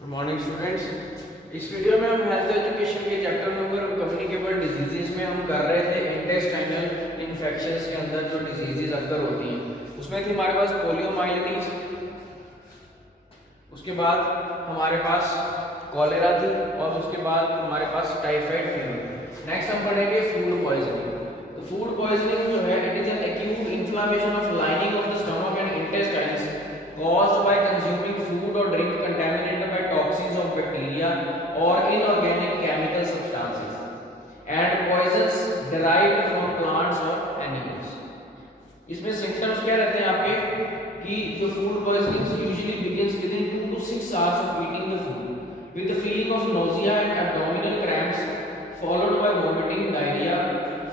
Good morning students. इस video में हम हेल्थ एजुकेशन के चैप्टर नंबर कम्युनिकेबल डिजीजेस में हम कर रहे थे इंटेस्टाइनल इन्फेक्शंस के अंदर जो डिजीजेस अक्सर होती हैं उसमें थी हमारे पास पोलियोमाइलिटिस, उसके बाद हमारे पास कॉलेरा थी और उसके बाद हमारे पास टाइफाइड फीवर। नेक्स्ट हम पढ़ेंगे फूड पॉइजनिंग। तो फूड पॉइजनिंग जो है it is an acute inflammation of lining of the stomach and intestines caused by consuming food or drink contaminated by toxins of bacteria or inorganic chemical substances and poisons derived from plants or animals। इसमें symptoms क्या रहते हैं आपके कि जो food poisoning usually begins within 2 to 6 hours of eating the food with the feeling of nausea and abdominal cramps followed by vomiting, diarrhea,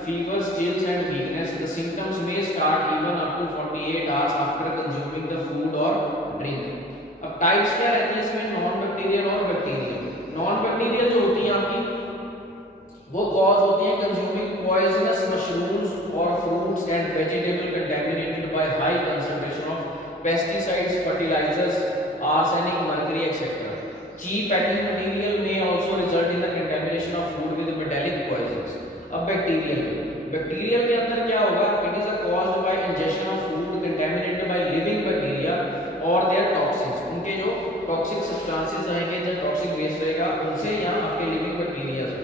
fever, chills and weakness. The symptoms may start even up to 48 hours after consuming the food or drink। अब types क्या रहती है इसमें, non bacterial और bacterial. Non bacterial जो होती है आपकी वो कॉज होती है कंज्यूमिंग पॉइजनस मशरूम्स और fruits and vegetable contaminated by high concentration of pesticides, fertilisers, arsenic, mercury etcetera. Cheap packing material may also result in the contamination of food with metallic poisons। अब bacterial के अंदर क्या होगा, it is caused by injection of food contaminated by living bacteria और there toxins. उनके जो toxic substances आएंगे, जो टॉक्सिक वेस्ट रहेगा उनसे या आपके लिविंग बैक्टीरिया से।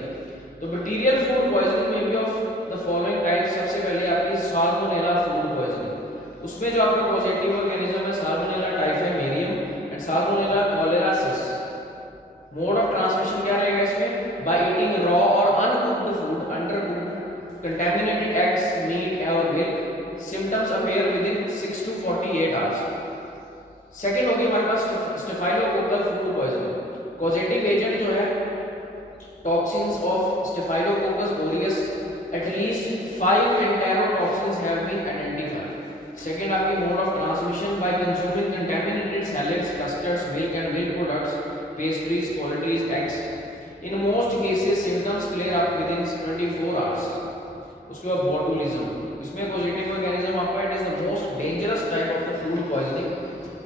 तो बैक्टीरियल फूड पॉइजनिंग में भी ऑफ द फॉलोइंग टाइप्स। सबसे पहले आपकी साल्मोनेला फूड पॉइजनिंग। उसमें जो आपका पॉजिटिव ऑर्गेनिज्म है salmonella typhimurium and salmonella choleraesuis. Mode of transmission क्या रहेगा इसमें, बाय ईटिंग रॉ और uncooked food, undercooked, contaminated eggs, meat or milk। symptoms appear within 6 to 48 hours। Second होगी हमारे पास staphylococcal food poisoning. Causative agent जो है toxins of staphylococcus aureus, at least 5 enterotoxins have been identified. Second आपकी mode of transmission by consuming contaminated salads, custards, milk and milk products, pastries, poultries, eggs. In most cases symptoms clear up within 24 hours. उसके बाद botulism, इसमें positive organism आपका it is the most dangerous type of the food poisoning.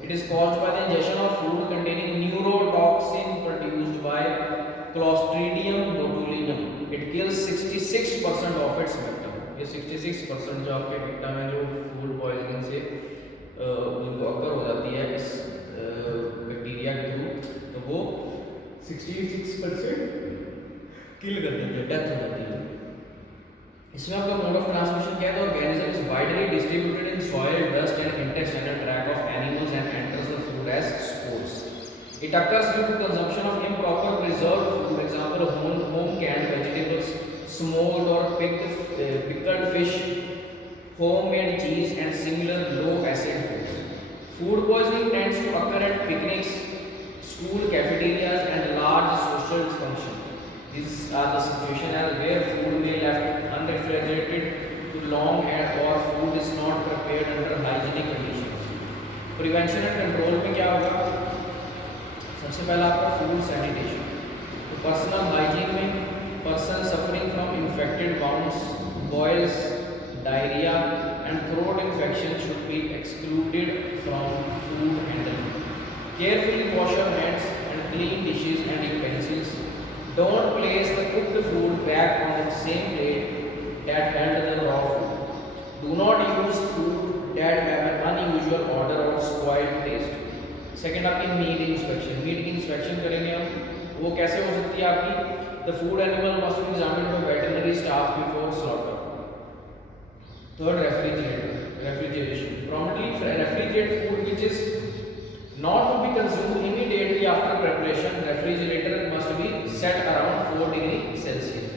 It is caused by the injection of food containing neurotoxin produced by clostridium botulinum. It kills 66% of its victim. ये 66% जो आपके victim है जो food poisoning से उनको अकर हो जाती है इस बैक्टीरिया के थ्रू, तो वो 66% किल कर देती है, डेथ हो जाती है। इसमें आपका मोड ऑफ ट्रांसमिशन क्या है, organism is widely distributed in soil, dust and intestinal tract of animals and enters the food as spores. It occurs due to consumption of improper preserved food, example home canned vegetables, smoked or pickled fish, homemade cheese and similar low acid foods। Food poisoning tends to occur at picnics, school cafeterias and large social functions। These are the situations where food may left unrefrigerated too long and or food is not prepared under hygienic conditions। Prevention and control में क्या होगा, सबसे पहला आपका food sanitation. तो personal hygiene में person suffering from infected wounds, boils, diarrhoea and throat infection should be excluded from food handling. Carefully wash your hands and clean dishes and utensils. Don't place the cooked food back on the same plate that held the raw food। Do not use food that have an unusual odor or spoiled taste। Second आपकी meat inspection. Meat की inspection करेंगे हम, वो कैसे हो सकती है आपकी, the food animal must be examined by veterinary staff before slaughter. Third refrigeration. Promptly refrigerate food which is not to be consumed immediately after preparation। refrigerator must be set around 4 degrees Celsius।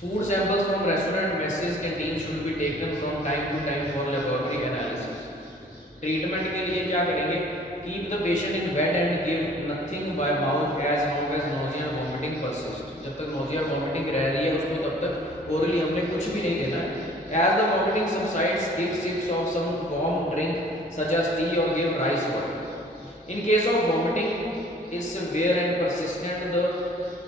food samples from restaurant messes canteen should be taken from time to time for laboratory analysis। treatment के लिए क्या करेंगे, keep the patient in bed and give nothing by mouth as long as nausea and vomiting persist। जब तक nausea vomiting रह रही है उसको तब तक orally हमने कुछ भी नहीं देना है। as the vomiting subsides give sips of some warm drink such as tea or give rice water। In case of vomiting is severe and persistent, the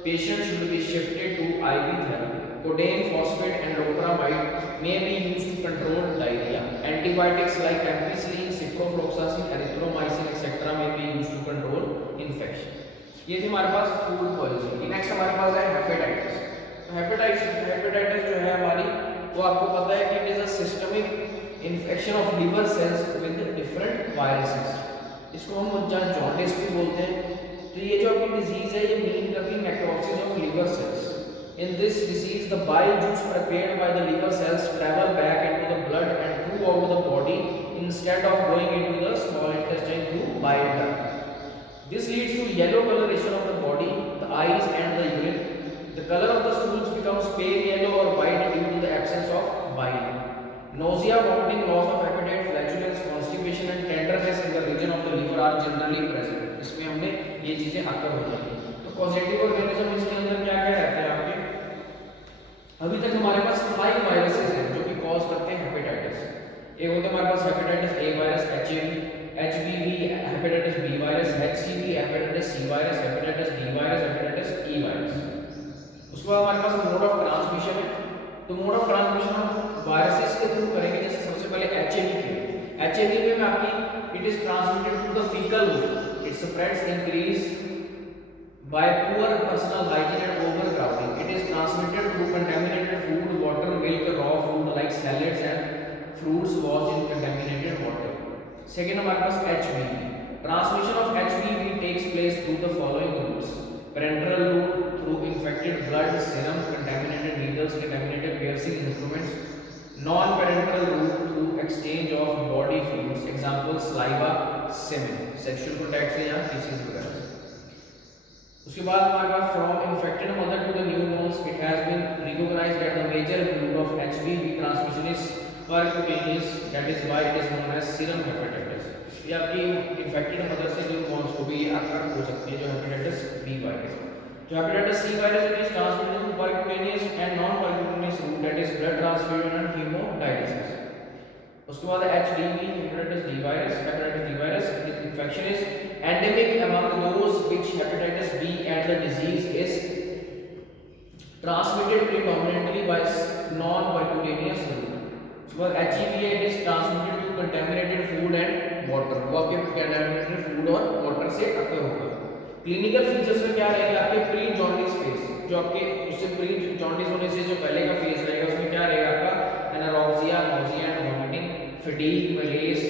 patient should be shifted to IV therapy। codeine, phosphate and loperamide may be used to control diarrhea। antibiotics like ampicillin, ciprofloxacin, erythromycin etc. may be used to control infection। ये थी हमारे पास food poisoning. Next हमारे पास है hepatitis. तो hepatitis जो है हमारी, वो आपको पता है कि it is a systemic infection of liver cells with different viruses. इसको हम जॉन्डिस भी बोलते हैं। तो ये जो आपकी डिजीज है, ये मीन करती है necrosis of liver cells. In this disease, the bile juice prepared by the liver cells travel back into the blood and throughout the body instead of going into the small intestine through bile duct. This leads to yellow coloration of the body, the eyes and the urine. The color of the stools becomes pale yellow or white due to the absence of bile. Nausea, vomiting, loss of appetite, flatulence, constipation and tenderness in the region of the liver are generally present. इसमें हमने ये चीजें आकर हो जाएंगी। तो causative organism इसके अंदर क्या क्या रहते हैं आपके? अभी तक हमारे पास 5 वायरसेस हैं जो कि कॉज करते हैं हेपेटाइटिस। एक होता है हमारे पास hepatitis A virus, HBV, hepatitis B virus, HCV, hepatitis C virus, hepatitis D virus, hepatitis E virus. उसके बाद हमारे पास मोड ऑफ ट्रांसमिशन है। तो मोड ऑफ ट्रांसमिशन हम वायरसेस के थ्रू करेंगे। जैसे सबसे पहले एचआईवी में आपकी it is transmitted through the faecal route. It spreads increase by poor personal hygiene and overcrowding. It is transmitted through contaminated food, water, milk, raw food like salads and fruits washed in contaminated water. Second हमारे पास HBV. Transmission of HBV takes place through the following routes: parenteral route through infected blood, serum, contaminated needles, contaminated piercing instruments. Non-parenteral route through exchange of body fluids, example saliva, semen, sexual contact से या feces वगैरह। उसके बाद हमारे पास from infected mother to the newborns it has been recognised that the major route of HBV transmission is percutaneous, that is why it is known as serum hepatitis. ये आपकी infected mother से newborn's को भी attack हो सकती है, जो hepatitis B virus. जो hepatitis C virus it is transmitted through percutaneous and non percutaneous route, that is blood transfusion and haemodialysis. उसके बाद HDV, hepatitis D virus, infection is endemic among those which hepatitis B and the disease is transmitted predominantly by non-percutaneous route. So HIV it is transmitted through contaminated food and water. वो आपके contaminated food और water से अक्सर होगा। Clinical features में क्या रहेगा आपके प्री जॉन्डिस फेज, जो आपके उससे प्री जॉन्डिस होने से जो पहले का फेज रहेगा उसमें क्या रहेगा आपका anorexia, nausea and vomiting, fatigue, malaise,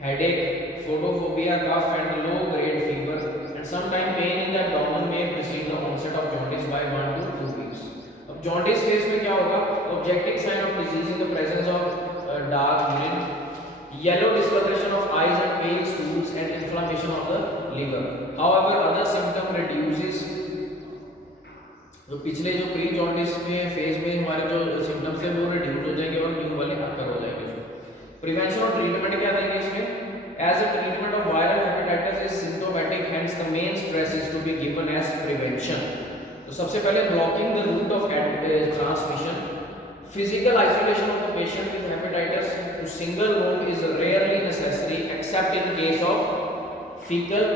headache, photophobia, cough and low grade fever, and sometimes pain in the abdomen may precede the onset of jaundice by 1 to 2 weeks. अब jaundice phase में क्या होगा? Objective sign of disease in the presence of dark urine, yellow discoloration of eyes and pale stools and inflammation of the liver. However, other symptom reduces। तो पिछले जो pre jaundice में phase में हमारे जो सिम्टम्स है वो रिड्यूस हो जाएंगे और न्यू वाले अकर हो जाएंगे। प्रिवेंशन और ट्रीटमेंट क्या देंगे इसमें? As a treatment of viral hepatitis is symptomatic, hence the main stress is to be given as prevention. तो सबसे पहले blocking the route of transmission, physical isolation of the patient with hepatitis to single room is rarely necessary except in case of fecal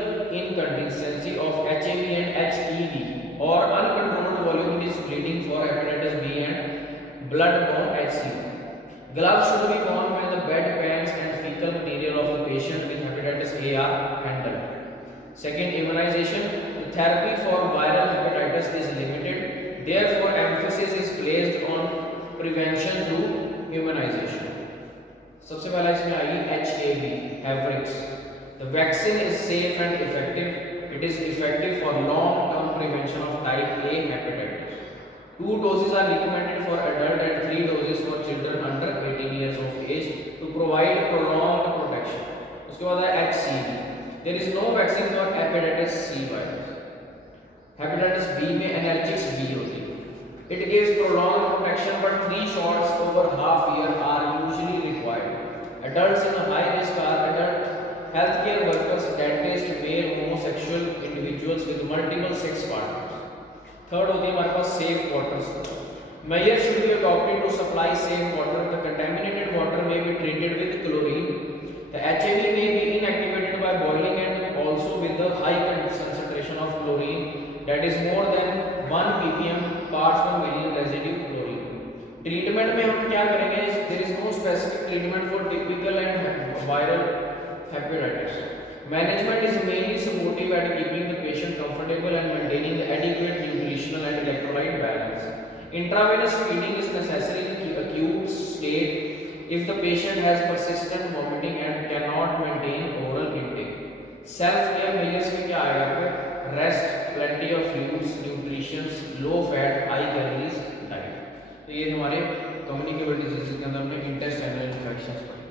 incontinency of HIV and HEV or uncontrolled voluminous bleeding for hepatitis B and blood-borne HCV. Gloves should be worn when the bed pans and fecal material of the patient with hepatitis A are handled. Second, immunization. The therapy for viral hepatitis is limited. Therefore, emphasis is placed on prevention through immunization. सबसे पहला इसमें आएगी HAV, Havrix. The vaccine is safe and effective. It is effective for long-term prevention of type A hepatitis. 2 doses are recommended for adult and 3 doses for children under 18 years of age to provide prolonged protection. उसके बाद है HCV. There is no vaccine for hepatitis C virus. Hepatitis B में Analgesics B होती है. It gives prolonged protection, but 3 shots over half year are usually required. Adults in a high risk are adult healthcare workers, dentists, male homosexual individuals with multiple sex partners. Third होती है हमारे पास safe water. Measures should be adopted to supply safe water. The contaminated water may be treated with chlorine. The HIV may be inactivated by boiling and also with the high concentration of chlorine, that is more than 1 ppm parts per million residue chlorine. Treatment में हम क्या करेंगे? There is no specific treatment for typical and viral hepatitis. Management is mainly supported motive at keeping the patient comfortable and maintaining the adequate nutritional and electrolyte balance. Intravenous feeding is necessary in acute state if the patient has persistent vomiting and cannot maintain oral intake. Self care measures में क्या आएगा आपको? Rest, plenty of fluids, nutrition, low fat, high calories diet. तो ये हमारे communicable disease के अंदर हमने इंटेस्टाइनल इन्फेक्शंस पढ़े।